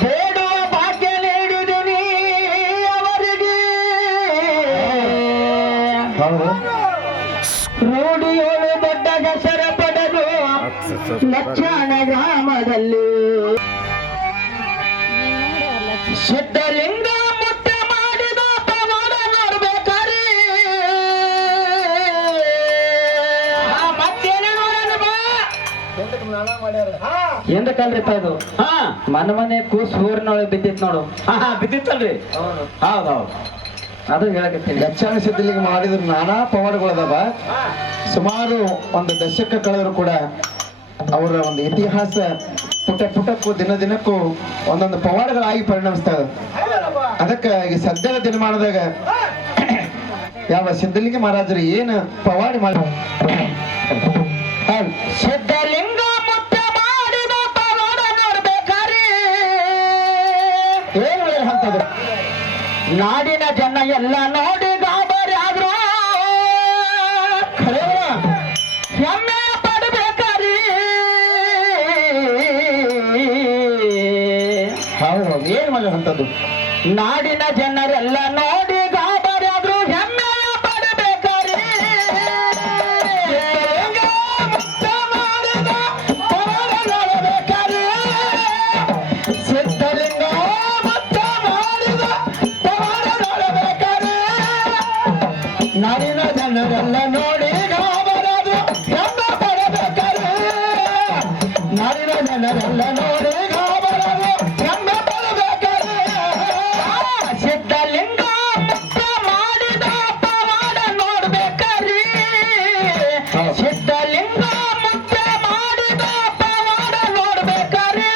ಬೇಡುವ ಭಾಗ್ಯ ನೀಡಿದೀನಿ ಅವರಿಗೆ. ರೂಢಿಯೋಳು ದೊಡ್ಡ ಹೆಸರ ಪಡೆದು ಲಕ್ಷಣ ಗ್ರಾಮದಲ್ಲಿ ಸಿದ್ಧಲಿಂಗ ಮುಟ್ಟ ಮಾಡಿದ ಪವಾಡ ನೋಡ್ಬೇಕಾರಿ. ಮತ್ತೇನೇ ನೋಡೋಣ ಬಾ ಎಂದಕ್ಕಲ್ರಿಪ್ಪ ಇದು ಮನೆ ಕೂಸು ಊರಿನೊಳಗೆ ಬಿದ್ದಿತ್ ನೋಡು. ಬಿದ್ದಿತ್ತಲ್ರಿ? ಹೌದೌದು, ಅದು ಹೇಳಕತ್ತೀನಿ. ಲಕ್ಷಣ ಸಿದ್ಧಲಿಂಗ ಮಾಡಿದ್ರು ನಾನಾ ಪವಾಡಗಳದಾವ. ಸುಮಾರು ಒಂದು ದಶಕ ಕಳೆದ್ರು ಕೂಡ ಅವರ ಒಂದು ಇತಿಹಾಸ ಪುಟಕ್ಕೂ ದಿನಕ್ಕೂ ಒಂದೊಂದು ಪವಾಡಗಳಾಗಿ ಪರಿಣಮಿಸ್ತಾ ಇದೆ. ಅದಕ್ಕೆ ಈಗ ಸದ್ಯದ ದಿನಮಾನದಾಗ ಯಾವ ಸಿದ್ಧಲಿಂಗ ಮಹಾರಾಜರು ಏನು ಪವಾಡ ಮಾಡಿ ಸಿದ್ಧಲಿಂಗ ಮುಟ್ಟ ಮಾಡಿದ ಪವಾಡ ನೋಡ್ಬೇಕಾರಿ. ಏನು ಅಂತಂದ್ರು ನಾಡಿನ ಜನ ಎಲ್ಲ ನೋಡಿ ಗಾಬರಿ ಆದ್ರು. ಹೆಮ್ಮೆ ಪಡಬೇಕಾರಿ. ಹೌದು, ಏನ್ ಮಾಡಿದ ಅಂತದ್ದು ನಾಡಿನ ಜನರೆಲ್ಲ ನೋಡಿ ಗಾಬರಿ ಆದ್ರು. ಹೆಮ್ಮೆ ಪಡಬೇಕಾರಿ. ಮುಟ್ಟ ಮಾಡಿದ ಪವಾಡ ನೋಡಬೇಕಾರಿ. ಸಿದ್ಧಲಿಂಗ ಮುಟ್ಟ ಮಾಡಿದ ಪವಾಡ ನೋಡಬೇಕಾರಿ. ನಾಡಿನ ಜನರೆಲ್ಲ ನೋಡಿ ಗಾಬರಾದ್ರು. ಹೆಮ್ಮೆ ಪಡಬೇಕಾರಿ. ನಾಡಿನ ಜನರೆಲ್ಲ ನೋಡಿ ಗಾಬರಾದ್ರು. ಹೆಮ್ಮೆ ಪಡಬೇಕಾರಿ. ಸಿದ್ಧಲಿಂಗ ಮುಟ್ಟ ಮಾಡಿದ ಪವಾಡ ನೋಡ್ಬೇಕಾರಿ. ಸಿದ್ಧಲಿಂಗ ಮುಟ್ಟ ಮಾಡಿದ ಪವಾಡ ನೋಡ್ಬೇಕಾರಿ.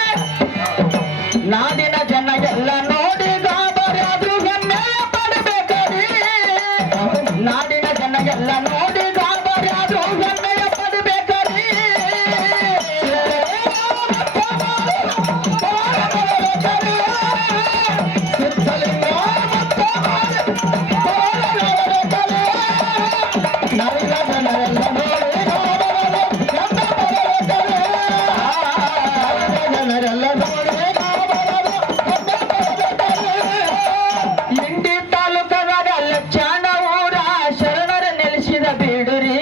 ನಾಡಿನ ಜನ ಎಲ್ಲ ನೋಡಿ ಗಾಬರಿ ಆದ್ರು. ಹೆಮ್ಮೆ ಪಡಬೇಕಾರಿ. ನಾಡಿನ ಜನ ಎಲ್ಲ ನೋಡಿ ಗಾಬರಿ ಆದ್ರು. ಹೆಮ್ಮೆ ಪಡಬೇಕಾರಿ. ಸಿದ್ಧಲಿಂಗ ಮುಟ್ಟ ಮಾಡಿದ ಪವಾಡ ನೋಡ್ಬೇಕಾರಿ. ನಾಡಿನ ಜನರೆಲ್ಲ ನೋಡಿ ಗಾಬರಿ ಆದ್ರು. ಹೆಮ್ಮೆ ಪಡಬೇಕಾರಿ. ಜನರೆಲ್ಲ ನೋಡಿ ಇಂಡಿ ತಾಲೂಕದಾಗ ಲಕ್ಷಣ ಊರ ಶರಣರ ನೆಲೆಸಿದ ಬೀಡುರಿ.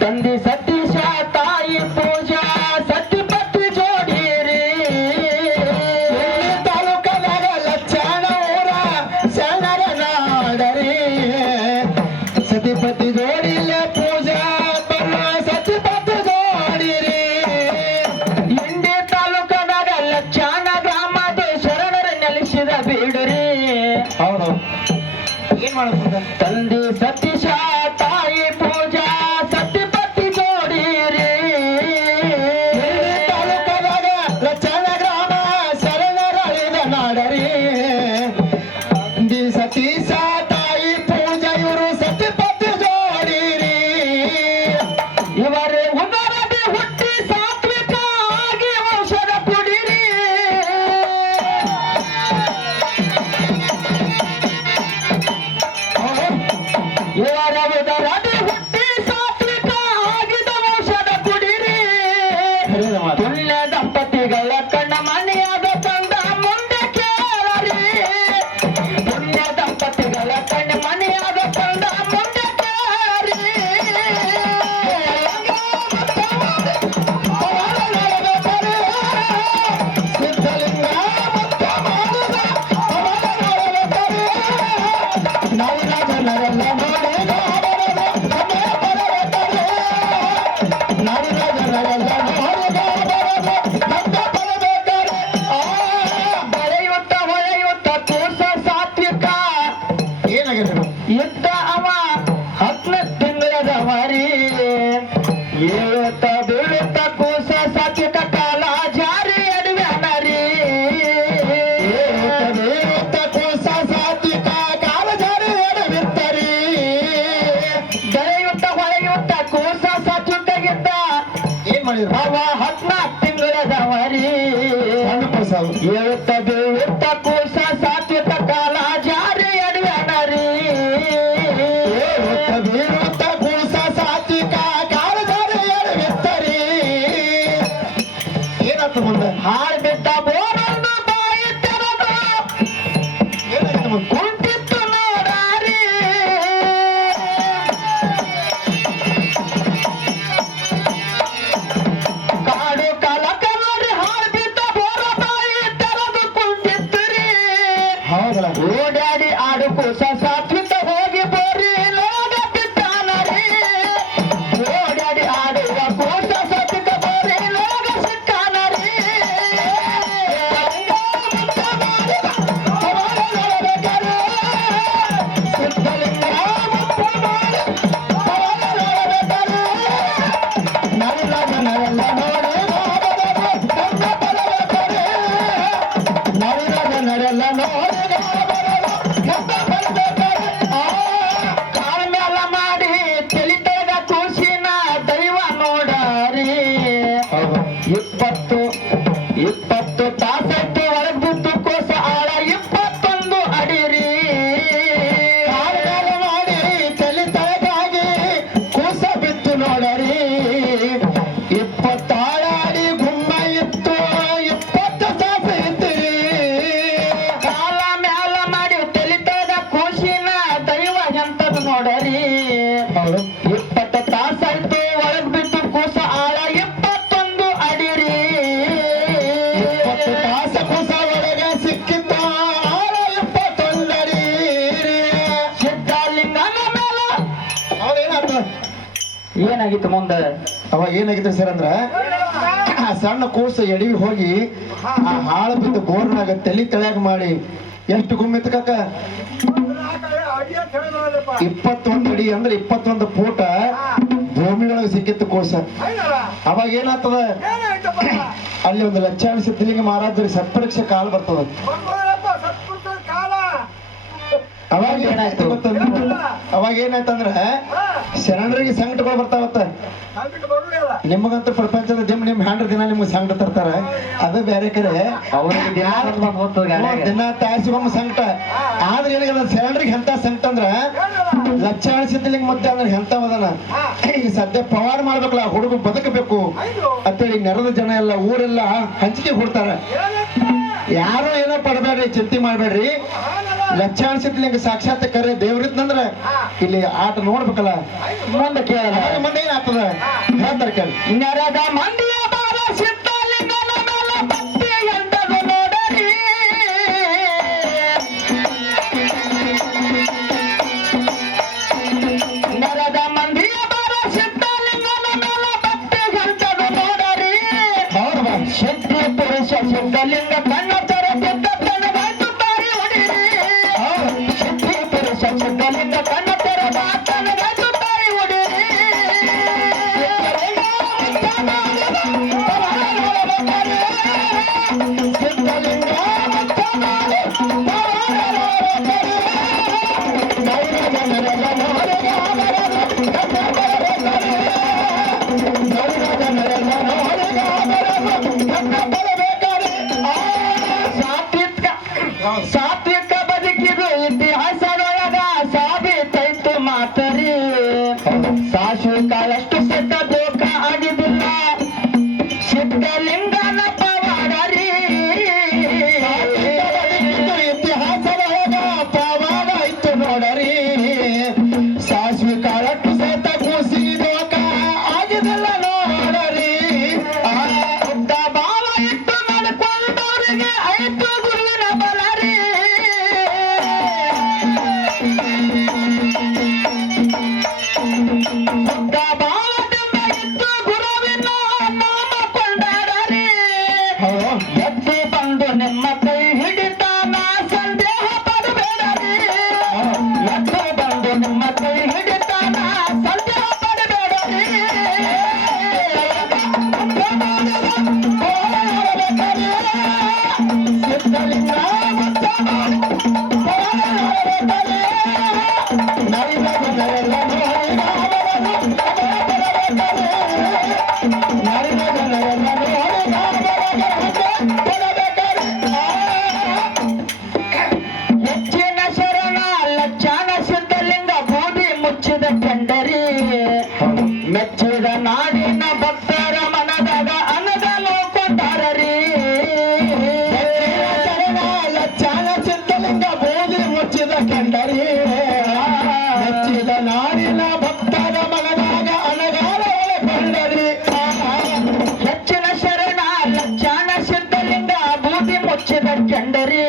ತಂದೆ ಸತೀಶ ತಾಯಿ ಪೂಜಾ ಸತಿಪತಿ ಜೋಡಿರಿ. ಇಂಡಿ ತಾಲೂಕದಾಗ ಲಕ್ಷಣ ಊರ ಶರಣರ ನಾಡರಿ. ಸತಿಪತಿ ಜೋಡಿಲ್ಲ ಪೂಜಾ ಬರುವ ಸತಿಪತಿ ಜೋಡಿರಿ. ಇಂಡಿ ತಾಲೂಕದಾಗ ಲಕ್ಷಣ ಗ್ರಾಮದ ಶರಣರ ನೆಲೆಸಿದ ಬೀಡುರಿ. ಹೌದು, ಏನ್ ಮಾಡುತ್ತ ತಂದೆ ಸತೀಶ ತಾಯಿ ಪೂಜಾ ಸತಿಪತಿ ಜೋಡಿರಿ. ತಾಲೂಕದಾಗ ಲಕ್ಷಣ ಗ್ರಾಮ ಶರಣರ ಅಳಿದ ನಾಡರಿ. ಸತೀಶ ತಾಯಿ ಪೂಜಾ ಇವರು ಸತಿಪತಿ ಜೋಡಿರಿ. ಇವರೇ ಉದರದಿ ಹುಟ್ಟಿ ಸಾತ್ವಿಕ ಆಗಿ ಔಷಧ ಕುಡಿರಿ. ಇವರ ಉದರದಿ ಹುಟ್ಟಿ ಸಾತ್ವಿಕ ಆಗಿದ ಔಷಧ ಕುಡಿರಿ. ತುಲ್ಯ ದಂಪತಿಗಳ ಕಣ್ಣ ಮನೆಯಾದ ತಂದ ಮುಂದೆ ಕೇಳರಿ. ಮಾಡಿದ್ರು ಅವ 14 ತಿಂಗಳದವರಿ ಸಣ್ಣ ಕೂಸ ಅದು. ಏಳುತ್ತ ಬೀಳುತ್ತ ಕೂಸ ಸಾತ್ವಿಕ ಕಾಲ ಜಾರಿ ಅಡ್ವನರಿ ಏಳುತ್ತ ಬೀಳುತ್ತ ಕೂಸ ಸಾತ್ವಿಕ ಕಾಲದಲ್ಲಿ ಎಡವೆತ್ತರಿ. ಏನಾಯ್ತು ಮುಂದೆ? ಹಾಳು ಬಿದ್ದ ಬೋರನ್ನು ಬಾಯಿ ತೆರೆದು ಏನಾಯ್ತು ಮುಂದೆ? ಕುಂತಿತ್ತು ನೋಡಾರಿ ಕಾಡು ಕಾಲಕ ನೋಡಿ ಹಾಳು ಬಿದ್ದ ಬೋರ ಬಾಯಿ ತೆರೆದು ಕುಂತಿತ್ತರಿ ಹೌದಲ್ಲ ಓಡಾಡಿ ಆಡು ಕೂಸ ಸಾತ್ವಿಕ ಹೋಗಿ ಬೋರಿ ಲೋಗ ಬಿದ್ದಾನರಿ ಓಡಾಡಿ ಆಡುವ ಕೂಸ ಸಾತ್ವಿಕ ಬೋರಿ ಲೋಗ ಸಿಕ್ಕಾನರಿ ನರೆಲ್ಲ ನೋಡಿ ಕಾಲ್ಮೇಲ ಮಾಡಿ ತೆಲಿತೇಗ ಕೂಸಿನ ದೈವ ನೋಡಾರಿ ಹೌದು 20 ತಾಸತ್ತು ಒಳಗ್ ಬಿದ್ದು ಕೋಸ ಆಳ 21 ಅಡಿರಿ ಕಾಲ್ಮೇಲ ಮಾಡಿ ತಲೆ ತಲೆಗಾಗಿ ಕೂಸ ಬಿತ್ತು ನೋಡರಿ 20 ಆಳಾಡಿ ಗುಮ್ಮ ಇತ್ತು 20 ಸಾಸ ಇದ್ದಿರಿ. ಕಾಲ ಮ್ಯಾಲ ಮಾಡಿ ತೆಲಿತೇಗ ಕೂಸಿನ ದೈವ ಎಂತದು ನೋಡರಿ ಹೌದು 20 ತಾಸಾಯ್ತು ಒಳಗ್ ಬಿದ್ದು ಕೂಸ ಆಳ 21 ಅಡಿರಿ 20 ತಾಸ ಕೂಸ ಒಳಗೆ ಸಿಕ್ಕಿದ್ದ ಆಳ 21 ಅಡಿ. ಸಿದ್ಧಲಿಂಗನ ಮೇಲ ಅವೇನಾಯ್ತು? ಏನಾಗಿತ್ತು ಮುಂದೆ ಅವಾಗ ಏನಾಗಿತ್ತು ಸರ್ ಅಂದ್ರ ಆ ಸಣ್ಣ ಕೂಸು ಎಡವಿ ಹೋಗಿ ಆ ಹಾಳು ಬಿದ್ದು ಬೋರ್ನಾಗ ತಲೆ ತಳ್ಯಾಗ ಮಾಡಿ ಎಷ್ಟು ಗುಮ್ಮಿತ್ತು ಕಾಕ? 21 ಅಡಿ ಅಂದ್ರೆ 21 ಫೂಟ ಭೂಮಿಯೊಳಗೆ ಸಿಕ್ಕಿತ್ತು ಕೋಸ. ಅವಾಗ ಏನಾಗ್ತದ? ಅಲ್ಲಿ ಒಂದು ಲಕ್ಷಾಣ ಸಿದ್ಧಲಿಂಗ ಮಹಾರಾಜರಿಗೆ ಸತ್ಪರೀಕ್ಷೆ ಕಾಲ ಬರ್ತದ. ಅವಾಗ ಏನಾಯ್ತು ಗೊತ್ತಂದ್ರೆ ಅವಾಗ ಏನಾಯ್ತಂದ್ರ ಶರಣರಿಗೆ ಸಂಕಟಗಳು ಬರ್ತಾವತ್ತ. ನಿಮಗಂತೂ ಪ್ರಪಂಚದ ನಿಮ್ ಹ್ಯಾಂಡ್ರ ದಿನ ನಿಮ್ಗೆ ಸಂಕಟ ತರ್ತಾರ, ಅದು ಬೇರೆ ಕಡೆ. ಅವ್ರಿಗೆ ದಿನ ತಾಸಿಗೊಮ್ಮ ಸಂಕಟ. ಆದ್ರೆ ಏನಾಗಲ್ಲ ಶರಣರಿಗೆ ಎಂತ ಸಂಕಟ ಅಂದ್ರ ಲಕ್ಷಾಣ ಸಿದ್ಧಲಿಂಗ ಮತ್ತೆ ಅಂದ್ರೆ ಎಂತವದನ ಈಗ ಸದ್ಯ ಪವಾರ ಮಾಡ್ಬೇಕಲ್ಲ, ಹುಡುಗ ಬದುಕಬೇಕು ಅಂತೇಳಿ ನೆರೆದ ಜನ ಎಲ್ಲ ಊರೆಲ್ಲ ಹಂಚಿಕೆ ಕೊಡ್ತಾರ. ಯಾರು ಏನೋ ಪಡಬೇಡ್ರಿ, ಚಿಂತೆ ಮಾಡ್ಬೇಡ್ರಿ. ಲಕ್ಷಾಣ ಸಿದ್ಧಲಿಂಗ ಸಾಕ್ಷಾತ್ ಕರೆ ದೇವ್ರಿದ್ನಂದ್ರ ಇಲ್ಲಿ ಆಟ ನೋಡ್ಬೇಕಲ್ಲ. ಮುಂದೆ ಕೇಳ ಮುಂದೆ ಏನಾಗ್ತದ ಹೇಳ್ತಾರೆ ಕೇಳಿ. ನೆರೆದ ಮಂದಿಯ ಬಾರ ಸಿದ್ಧಲಿಂಗನ ಮೇಲ ಭಕ್ತಿ ಎಂತದು ನೋಡರಿ ನೆರೆದ ಮಂದಿಯ ಬಾರ ಸಿದ್ಧಲಿಂಗನ ಮೇಲ ಭಕ್ತಿ ಎಂತದು ನೋಡರಿ ಹೌದು ಬಾ. ಸಿದ್ಧಿ ಪುರುಷ ಸಿದ್ಧಲಿಂಗ ಕಣ್ಣ ತೆರೆದಿದ್ದ ತನಗಾಯ್ತು ತಾಯಿ ಹೊಡಿರಿ ಸಿದ್ಧಿ ಪುರುಷ ಸಿದ್ಧಲಿಂಗ ಕಣ್ಣ ತೆರೆದ ತನಗಾಯ್ತು ತಾಯಿ ಹೊಡಿರಿ ಸಿದ್ಧಲಿಂಗ ಸಾತ್ವಿಕ ಬದುಕಿದು ಇತಿಹಾಸದೊಳಗ ಸಾಬೀತೈತು ಮಾತರಿ ಸಾಶ್ವಿಕ ಎಷ್ಟು ಸಿದ್ಧ ದೋಖ ಆಗಿದಿಲ್ಲ ಸಿದ್ಧಲಿಂಗನ ಪವಾಡರಿ ಇತಿಹಾಸದೊಳಗ ಪವಾಡ ಇತ್ತು ನೋಡರಿ. ಸಾಸ್ವಿಕ ಎಷ್ಟು ಸಹಿತ ಕೂಸಿದೋಕ ಆಗಿದೆಲ್ಲ ನೋಡರಿ. ಉದ್ದ ಭಾವ ಇಟ್ಟು ಮಾಡಿಕೊಂಡವರಿಗೆ ಐತು ಗುರುವಿನ ಬಲರಿ ಉದ್ದ ಭಾವದಿಂದ ಇದ್ದು ಗುರುವಿನ ನಾಮ ಕೊಂಡಾಡರಿ ಹೌದು ಎದ್ದು ಬಂದು ನಿಮ್ಮ ಕೈ ಹಿಡಿತಾನ ಸಂದೇಹ ಪಡಬೇಡರಿ ಎದ್ದು ಬಂದು ನಿಮ್ಮ ಕೈ ಹಿಡಿತಾನ ಸಂದೇಹ ಪಡಬೇಡರಿ ಸಿದ್ಧಲಿಂಗ ನರಿನ ಕಂಡರಿ ಮೆಚ್ಚಿದ ನಾಡಿನ ಭಕ್ತರ ಮನದಾಗ ಅನಗಾಲ ಕಂಡರಿ ಹೆಚ್ಚಿನ ಶರಣ ಲಕ್ಷಣ ಸಿದ್ಧಲಿಂಗ ಬೂದಿ ಮುಚ್ಚಿದ ಕಂಡರಿ